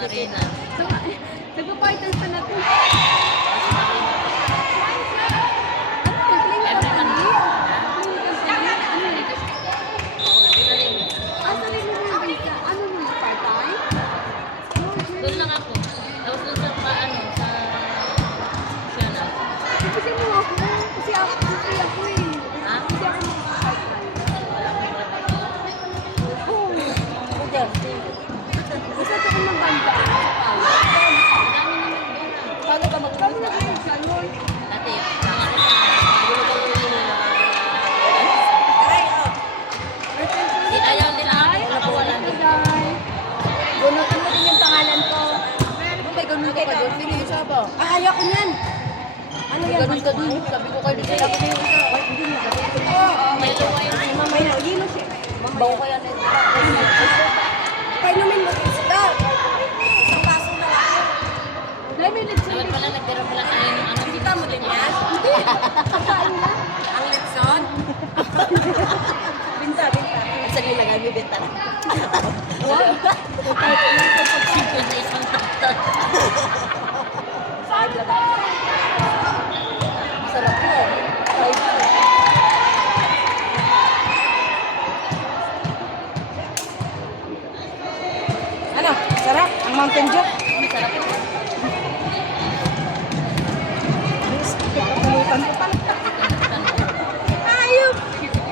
Marina. Nagpa-partner pa natin. Doon lang ako. Tapos doon sa paano, sa Siana. Kasi mo ako. Kasi ako eh. Ha? Kasi ako nagpa-partner. Oo. Gusto ko ng banda. Paano ka magkano? Salon. Dati, di ayaw nila ako nakawalan din. Gunutan mo din yung pangalan ko. May ganun ka pa doon. Sino yung isa ba? Ayaw ko yan. Ano yan? Ganun ka doon. Sabi ko kayo dito. Sabi ko yung isa. Ay, hindi mo. May luwa yun. Mamay na. Hindi mo siya. Bago ko yan. Painumin mo din sila. Isang baso na lang. Dahil may litson. Dapat pala nagtira pala tayo ng ano. Kita mo din yan? Kakain na. Ang litson? Binta. Isa kayo nagami benta na. Wow. Pagsipan na isang taktak. Saan na ba? Sarap yun. Try ko. Ano? Sarap? Ang Mountain Dew? Masarap yun. Pulutan ko pala. Ayop!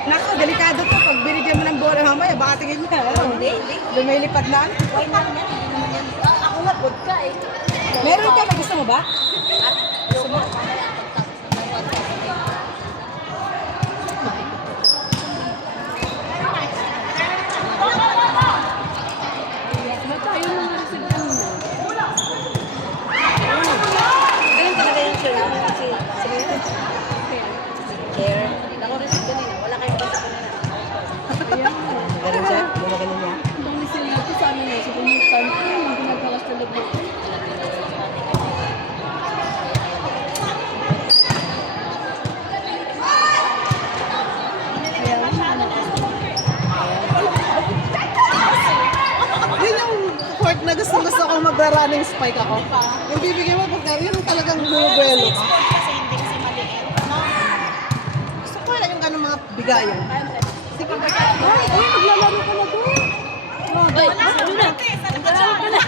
Naku, delikado to. Pag binigyan mo ng bola mamaya, baka tingin niya. Hindi. Lumilipad na. Why not yan? Hindi naman yan. Ako nga, vodka eh. Meron ka na gusto mo ba? Gusto mo? Matayo na nga sa ganun. Ganun talaga yung chair. Chair. Ako rin sa kanina. Wala kayong basta kanina. Ganun siya? Ganun niya? Ang lisin natin sa amin sa pumutan. Yung ginagawas na labo. Yun yung part na gusto kong magra-running spike ako. Yung bibigyan mo pagka yun talagang bumubuelo ka. Kasi hindi kasi maliit. Gusto ko yan yung ganun mga bigayan. Sige ba? Ay, naglalaro ka na doon. Ay, ano na? Naglalaro ka na.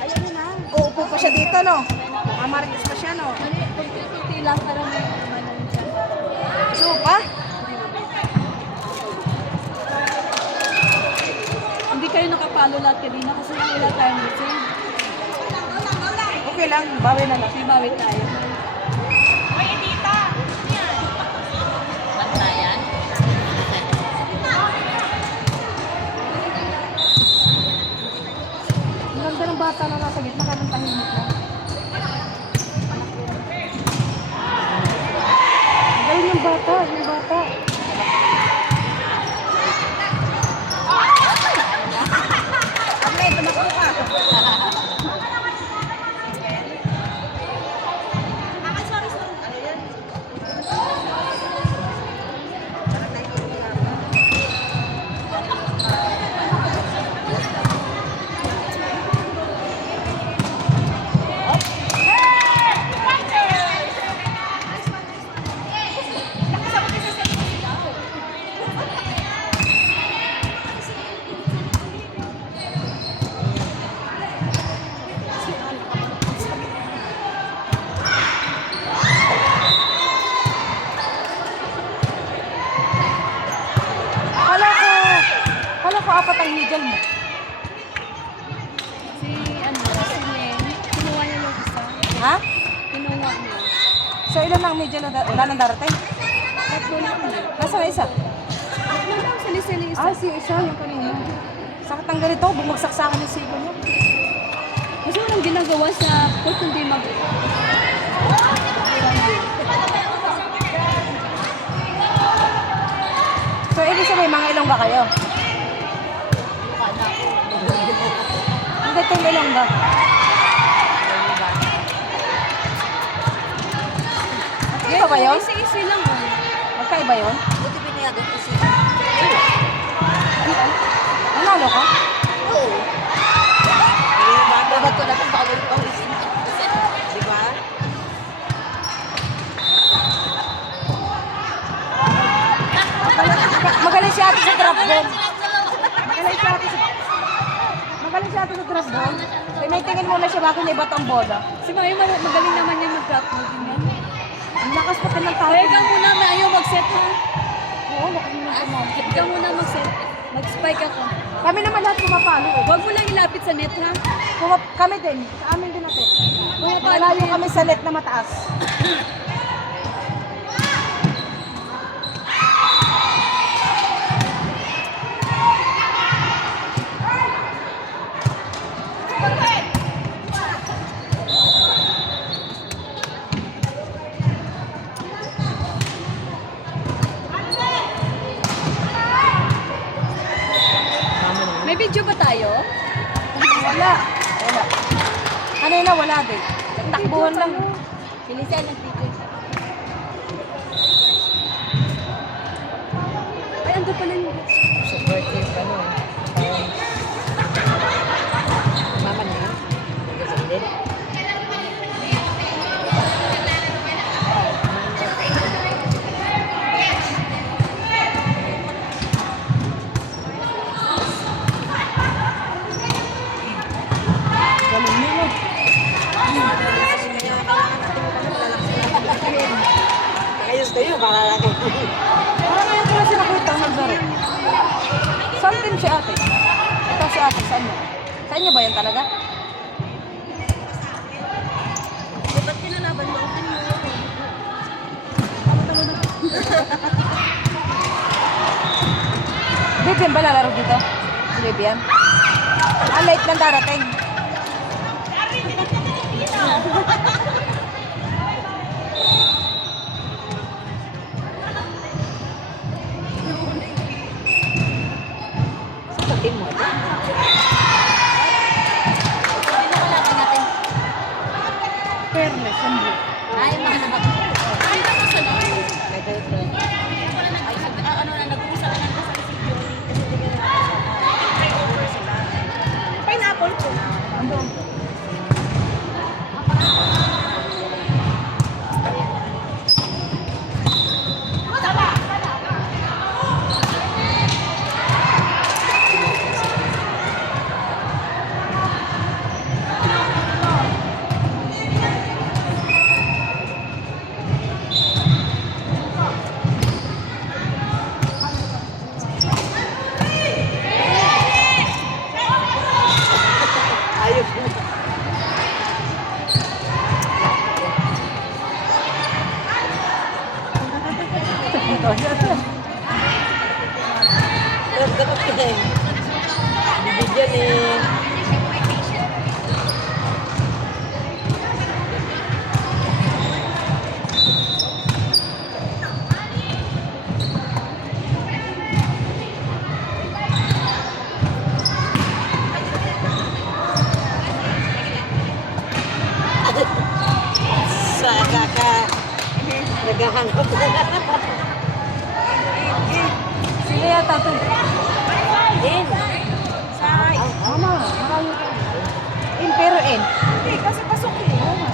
Ayun na. Uupo pa siya dito, no? Mamarites pa siya, no? Kunti-kunti lang para may manan siya. Gusto mo pa? Hindi kayo nakapalo lahat kanina kasi wala tayong receive. Okay lang, bawi na lang. Kasi bawi tayo. Bantayan. Ang ganda ng bata na nasa gitna ka ng tahimik na. Ang galing yung bata, yung bata. Okay, tumakbo ka. Kala ko apat ang needle mo. Si Len, kinuha niya yung isa. Ha? Kinuha niya. So, ilan ang medyo na wala nang darating? Tatlo lang niya. Nasaan ang isa? Tatlo lang, sili-sili isa. Ah, si isa, yung kanina. Sakit ang ganito, bumagsak sa akin yung sigo niya. Kasi walang ginagawa sa port hindi mag... So, ibig sabihin, mga Ilongga kayo? Hindi, itong Ilongga. Magkaiba ba yun? Easy lang. Magkaiba yun? Buti pinayagan ko si... Nanalo ka? din. Magaling siya ate sa... Magaling siya ate sa drop ball. Tinitingin muna siya bago niya ibat ang bola. Si Mami, magaling naman yung mag-drop ball din yan. Ang lakas pa ng tao. Ikaw muna, may ayaw mag-set ha. Oo, lakas mo na kumamit. Ikaw muna mag-set. Mag-spike ako. Kami naman lahat pumapalo eh. Huwag mo lang ilapit sa net ha. Kami din. Sa amin din natin. Pumapalo Malayo din. kami sa net na mataas. May video ba tayo? Wala. Wala. Kanina wala din. Takbuhan lang. Sinisan nag-video siya. Ay, ando pala yung... Super cute, ano eh. Mama na. Hindi. Ayos kayo, para lang. Parang ngayon ko lang siya nakita ang naglaro. Saan din si ate? Ito si ate, saan niya? Sa inyo ba yan talaga? Ba't kinalaban mo? Vivian ba lalaro dito? Si Vivian? Ah, late lang darating. Sakin mo. Fairness, hindi. Ay, mga nabak. Ay, ako sa loob. Ay, ano na, nag-uusap na lang sa video. Pineapple po. Andun. Ayos. Dito. Dapat yan. Bibigyan eh. Sa kaka naghahanap. Sino yata ito? Din. Mama, malayo ka. In, pero in. Hindi, kasi pasok eh. Mama.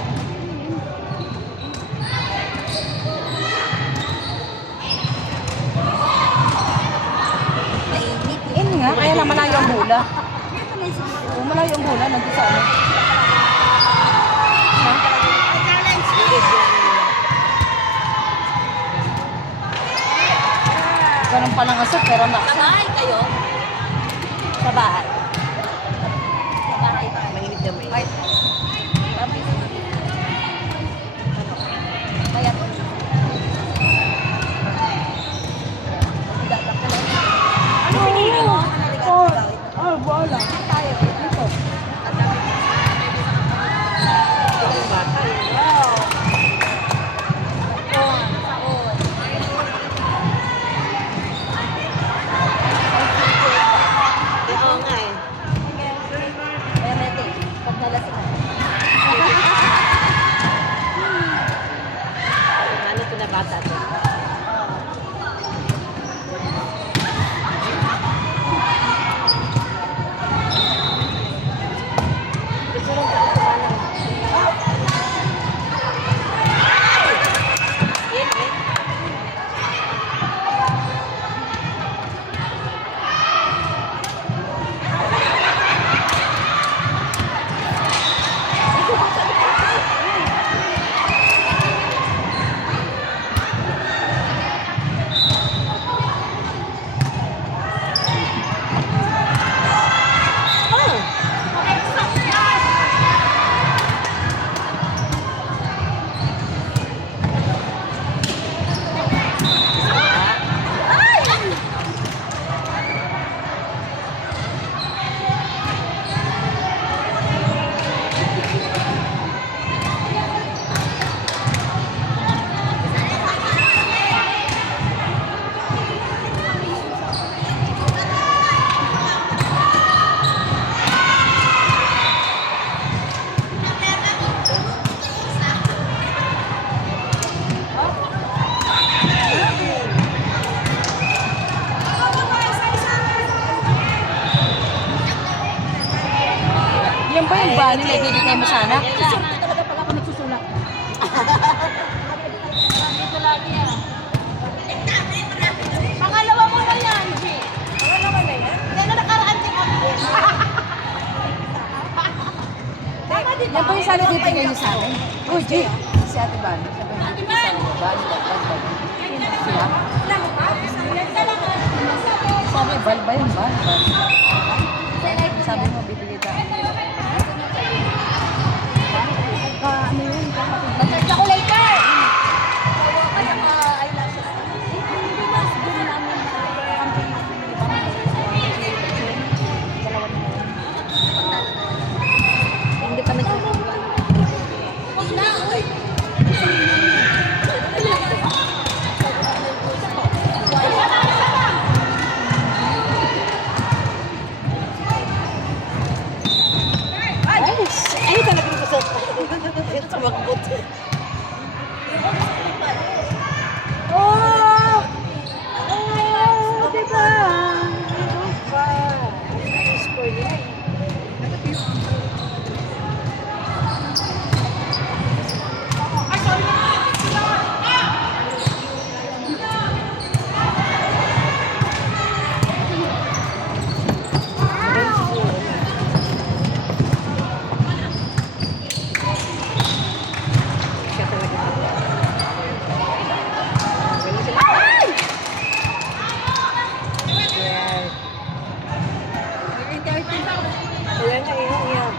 In nga, kaya lang malayo ang bola. Oo, malayo ang bola. Nandun sa ano. Ganun pa lang asot, pero na. Sa bahay kayo? Sa bahay. Sa bahay ba? Manginit na may. Ay, tama yun. Kaya po. Ano pinili mo? Oh, bola. Tayo. Dito. Ang bata eh. Wow. Saon. Saon. Oo nga eh. Kaya mete. Pag nalasing ako. Ano ito na bata ito? ba yung bali na ibibigay mo sana? Susunod talaga pag ako nagsusulat. Dito lagi yan. Pangalawa mo na yan, G. Pangalawa na yan? Hindi na nakaraan din ako. Tama din ba? Yan po yung sana ibibigay niyo sa akin. Uy, Jay, si Ate Bani. Ate Ban! Bani. Siya? Lang ba? Yan talaga. Sabi, bal ba yung bal? Sabi mo, bibigay ka. Ano yun? Calculator! Kaya ka eyelashes. Hindi ba siguro namin Hindi pa nagsasabi. Huwag na, uy! Ay, talaga rin gusto. Ito sa magbot. Oh! Oh! Diba? Diba? Score niya eh. Siya talaga. Ay! Yes. Ayan na yun, yan.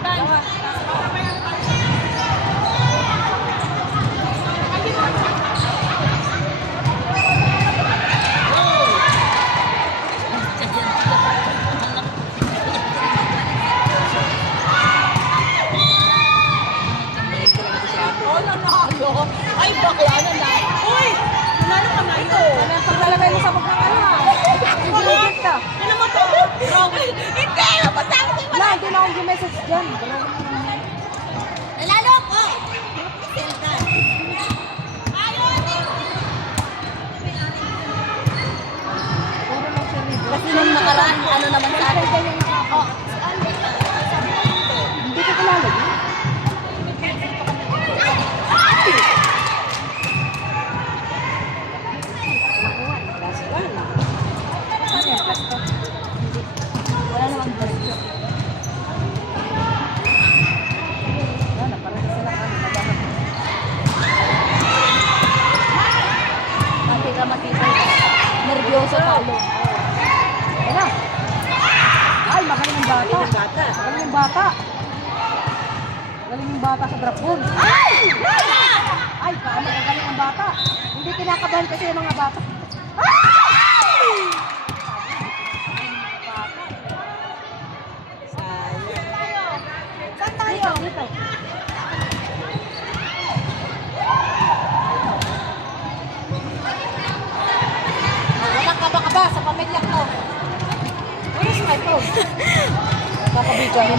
Oh, nanalo! Ay, bakla na na! Uy! Nanalo ka na ito! Paglalagay mo sa bag ng ano. Ibilibit ka. Ano mo to? Hindi! Mapasama ko Na, hindi na akong message dyan. Nanalo ako! Kasi nung nakaraan, ano naman sa atin? Oh, Hindi ko kilala yun. Nakuha, plus one. Ano yan, plus two? Wala namang direksyon. Wala, parang isa lang kami. Naghahanap. Mati ka, matibay. Nervyoso talo. Ayan na. Ay, magaling yung bata. Magaling yung bata. Magaling yung bata sa drapon. Ay! Ay, paano magaling ang bata? Hindi kinakabahan kasi yung mga bata. Ay! Saan tayo? Dito. Walang kaba-kaba sa pamilya ko. Where's my phone? Kakabigay.